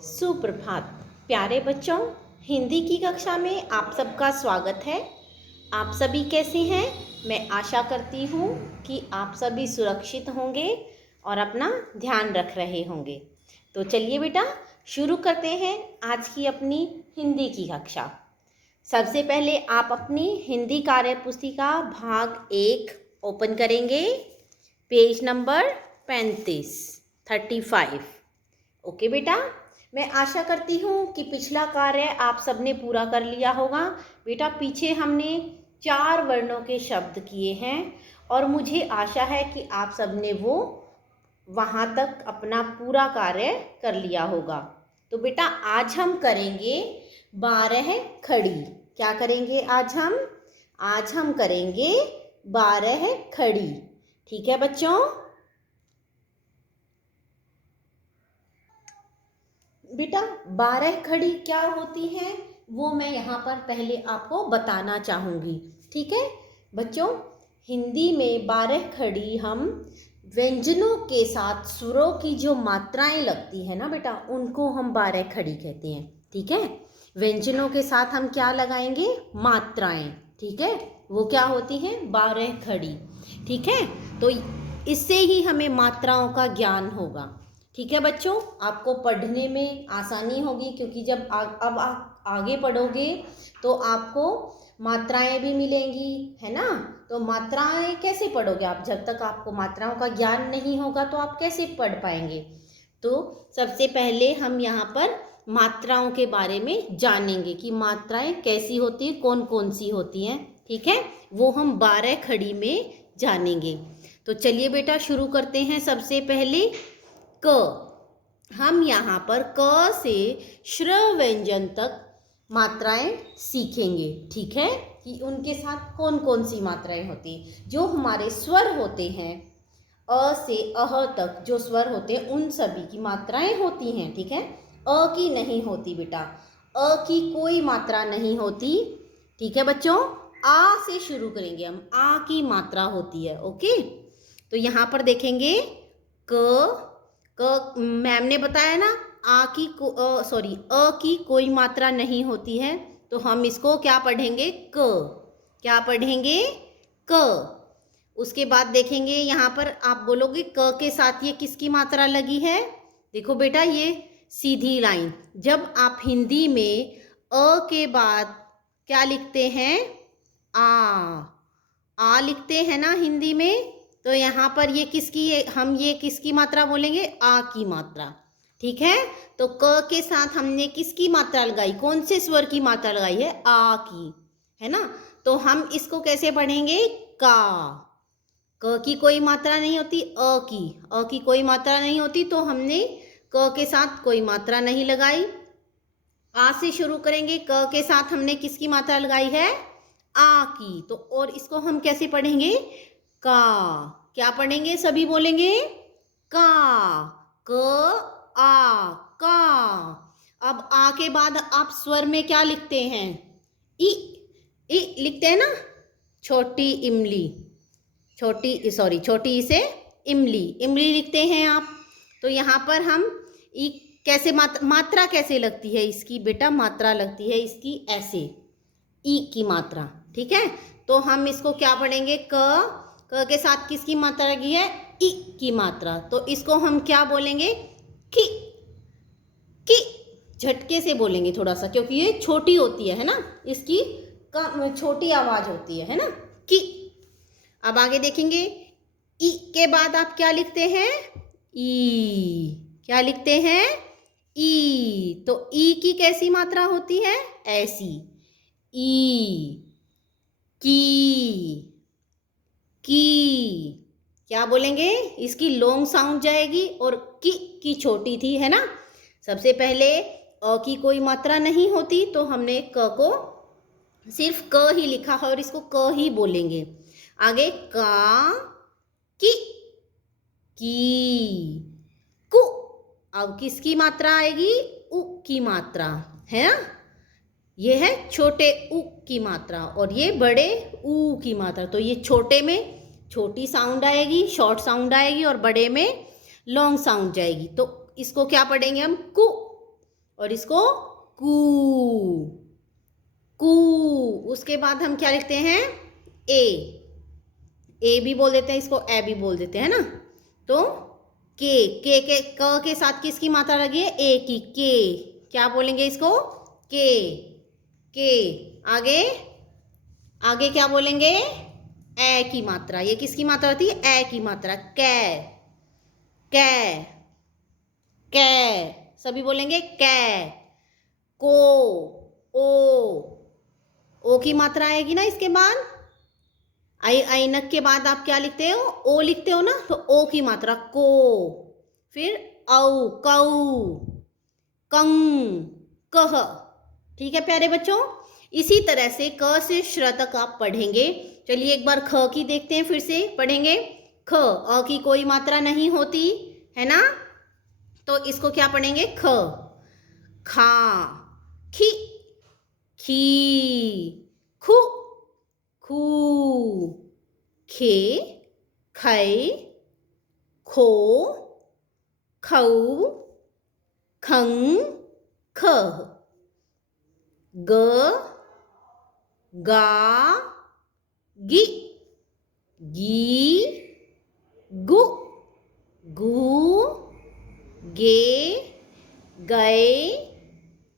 सुप्रभात प्यारे बच्चों, हिंदी की कक्षा में आप सबका स्वागत है। आप सभी कैसे हैं? मैं आशा करती हूँ कि आप सभी सुरक्षित होंगे और अपना ध्यान रख रहे होंगे। तो चलिए बेटा, शुरू करते हैं आज की अपनी हिंदी की कक्षा। सबसे पहले आप अपनी हिंदी कार्य पुस्तिका भाग 1 ओपन करेंगे, पेज नंबर 35। ओके बेटा, मैं आशा करती हूँ कि पिछला कार्य आप सबने पूरा कर लिया होगा। बेटा पीछे हमने 4 वर्णों के शब्द किए हैं और मुझे आशा है कि आप सबने वो वहाँ तक अपना पूरा कार्य कर लिया होगा। तो बेटा आज हम करेंगे 12 खड़ी। क्या करेंगे आज हम? आज हम करेंगे 12 खड़ी। ठीक है बच्चों? बेटा 12 खड़ी क्या होती हैं वो मैं यहाँ पर पहले आपको बताना चाहूँगी। ठीक है बच्चों, हिंदी में 12 खड़ी हम व्यंजनों के साथ सुरों की जो मात्राएं लगती है ना बेटा, उनको हम 12 खड़ी कहते हैं। ठीक है, व्यंजनों के साथ हम क्या लगाएंगे? मात्राएं। ठीक है, वो क्या होती हैं? 12 खड़ी। ठीक है, तो इससे ही हमें मात्राओं का ज्ञान होगा। ठीक है बच्चों, आपको पढ़ने में आसानी होगी क्योंकि जब अब आप आगे पढ़ोगे तो आपको मात्राएं भी मिलेंगी, है ना। तो मात्राएं कैसे पढ़ोगे आप? जब तक आपको मात्राओं का ज्ञान नहीं होगा तो आप कैसे पढ़ पाएंगे? तो सबसे पहले हम यहाँ पर मात्राओं के बारे में जानेंगे कि मात्राएं कैसी होती हैं, कौन कौन सी होती हैं। ठीक है, वो हम 12 खड़ी में जानेंगे। तो चलिए बेटा शुरू करते हैं। सबसे पहले क। हम यहाँ पर क से श्र व्यंजन तक मात्राएं सीखेंगे। ठीक है, कि उनके साथ कौन कौन सी मात्राएं होती हैं। जो हमारे स्वर होते हैं अ से अह तक जो स्वर होते हैं उन सभी की मात्राएं होती हैं। ठीक है, अ की नहीं होती बेटा, अ की कोई मात्रा नहीं होती। ठीक है बच्चों, आ से शुरू करेंगे हम, आ की मात्रा होती है। ओके, तो यहाँ पर देखेंगे क मैम ने बताया ना, अ की कोई मात्रा नहीं होती है, तो हम इसको क्या पढ़ेंगे? क। क्या पढ़ेंगे? क। उसके बाद देखेंगे यहाँ पर आप बोलोगे क के साथ ये किसकी मात्रा लगी है? देखो बेटा ये सीधी लाइन। जब आप हिंदी में अ के बाद क्या लिखते हैं? आ लिखते हैं ना हिंदी में, तो यहाँ पर ये किसकी है? हम ये किसकी मात्रा बोलेंगे? आ की मात्रा। ठीक है, तो क के साथ हमने किसकी मात्रा लगाई? कौन से स्वर की मात्रा लगाई है? आ की, है ना। तो हम इसको कैसे पढ़ेंगे? का। क की कोई मात्रा नहीं होती, अ की कोई मात्रा नहीं होती, तो हमने क के साथ कोई मात्रा नहीं लगाई। आ से शुरू करेंगे, क के साथ हमने किसकी मात्रा लगाई है? आ की। तो और इसको हम कैसे पढ़ेंगे? का। क्या पढ़ेंगे? सभी बोलेंगे का। क आ, का। अब आ के बाद आप स्वर में क्या लिखते हैं? ई। ई लिखते हैं ना, छोटी इमली, छोटी छोटी ई से इमली, इमली लिखते हैं आप। तो यहाँ पर हम ई कैसे मात्रा कैसे लगती है इसकी? बेटा मात्रा लगती है इसकी ऐसे, ई की मात्रा। ठीक है, तो हम इसको क्या पढ़ेंगे? क के साथ किसकी मात्रा लगी है? ई की मात्रा। तो इसको हम क्या बोलेंगे? की। की झटके से बोलेंगे थोड़ा सा, क्योंकि ये छोटी होती है ना, इसकी छोटी आवाज होती है ना, की। अब आगे देखेंगे, ई के बाद आप क्या लिखते हैं? ई। क्या लिखते हैं? ई। तो ई की कैसी मात्रा होती है? ऐसी, ई की। क्या बोलेंगे? इसकी लॉन्ग साउंड जाएगी और की छोटी थी, है ना। सबसे पहले अ की कोई मात्रा नहीं होती, तो हमने क को सिर्फ क ही लिखा है और इसको क ही बोलेंगे। आगे का, की कु। अब किसकी मात्रा आएगी? उ की मात्रा, है ना। ये है छोटे उ की मात्रा और ये बड़े ऊ की मात्रा। तो ये छोटे में छोटी साउंड आएगी, शॉर्ट साउंड आएगी, और बड़े में लॉन्ग साउंड जाएगी। तो इसको क्या पढ़ेंगे हम? कु। और इसको कू, कू। उसके बाद हम क्या लिखते हैं, ए भी बोल देते हैं, इसको ए भी बोल देते हैं ना। तो के क के साथ किसकी मात्रा लगी है, ए की, के। क्या बोलेंगे इसको, के। आगे आगे क्या बोलेंगे, ए की मात्रा। ये किसकी मात्रा होती है, ए की मात्रा, कै, कै। सभी बोलेंगे कै। को, ओ की मात्रा आएगी ना इसके बाद। ऐनक के बाद आप क्या लिखते हो, ओ लिखते हो ना, तो ओ की मात्रा, को। फिर औ, कऊ, कं, कह। ठीक है प्यारे बच्चों, इसी तरह से क से श्र तक आप पढ़ेंगे। चलिए एक बार ख की देखते हैं, फिर से पढ़ेंगे। ख, अ की कोई मात्रा नहीं होती है ना, तो इसको क्या पढ़ेंगे, ख। खा, खी, खी, खु, खू, खे, खै, खो, खऊ, खं, खह। ग, गा, गी, गी, गु, गू, गे, गए,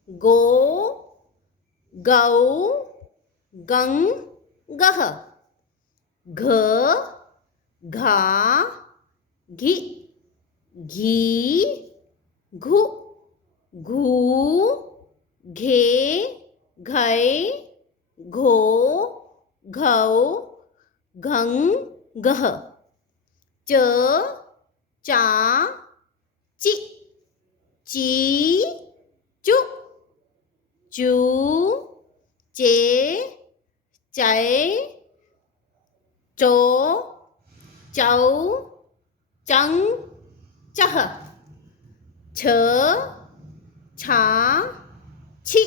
गो, गौ, गं, गह। घ, घा, घी, घी, घु, घू, घे, घै, घो, घौ, घं, गह। च, चा, चि, ची, चु, चू, चे, चै, चो, चौ, चं, चह। छ, छा, छी,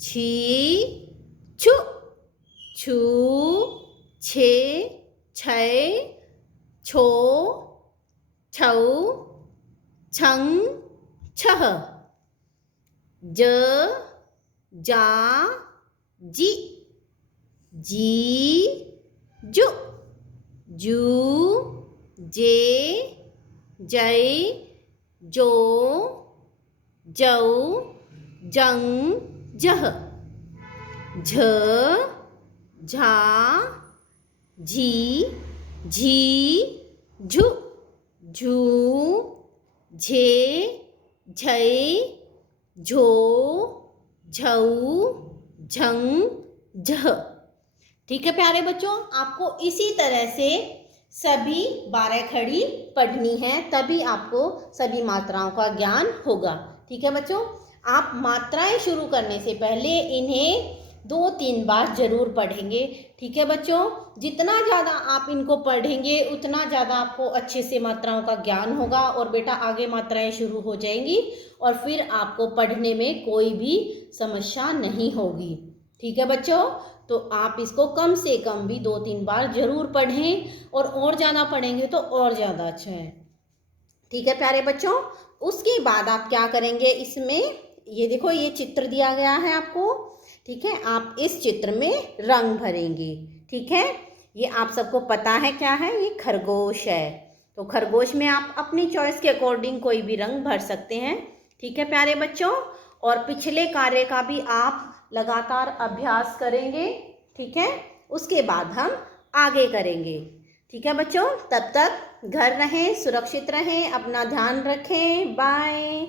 छी, छु, छू, छे, छै, छो, छौ, छं, छह। ज, जा, जी, जी, जु, जू, जे, जै, जो, जौ, जं, जह। झ, झा, झी, झी, झु, झू, झे, झै, झो, झौ, झं, झह। ठीक है प्यारे बच्चों, आपको इसी तरह से सभी 12 खड़ी पढ़नी है, तभी आपको सभी मात्राओं का ज्ञान होगा। ठीक है बच्चों, आप मात्राएं शुरू करने से पहले इन्हें 2-3 बार जरूर पढ़ेंगे। ठीक है बच्चों, जितना ज़्यादा आप इनको पढ़ेंगे उतना ज़्यादा आपको अच्छे से मात्राओं का ज्ञान होगा, और बेटा आगे मात्राएं शुरू हो जाएंगी और फिर आपको पढ़ने में कोई भी समस्या नहीं होगी। ठीक है बच्चों, तो आप इसको कम से कम भी 2-3 बार जरूर पढ़ें, और ज़्यादा पढ़ेंगे तो और ज़्यादा अच्छा है। ठीक है प्यारे बच्चों, उसके बाद आप क्या करेंगे, इसमें ये देखो, ये चित्र दिया गया है आपको। ठीक है, आप इस चित्र में रंग भरेंगे। ठीक है, ये आप सबको पता है क्या है, ये खरगोश है। तो खरगोश में आप अपनी चॉइस के अकॉर्डिंग कोई भी रंग भर सकते हैं। ठीक है प्यारे बच्चों, और पिछले कार्य का भी आप लगातार अभ्यास करेंगे। ठीक है, उसके बाद हम आगे करेंगे। ठीक है बच्चों, तब तक घर रहें, सुरक्षित रहें, अपना ध्यान रखें। बाय।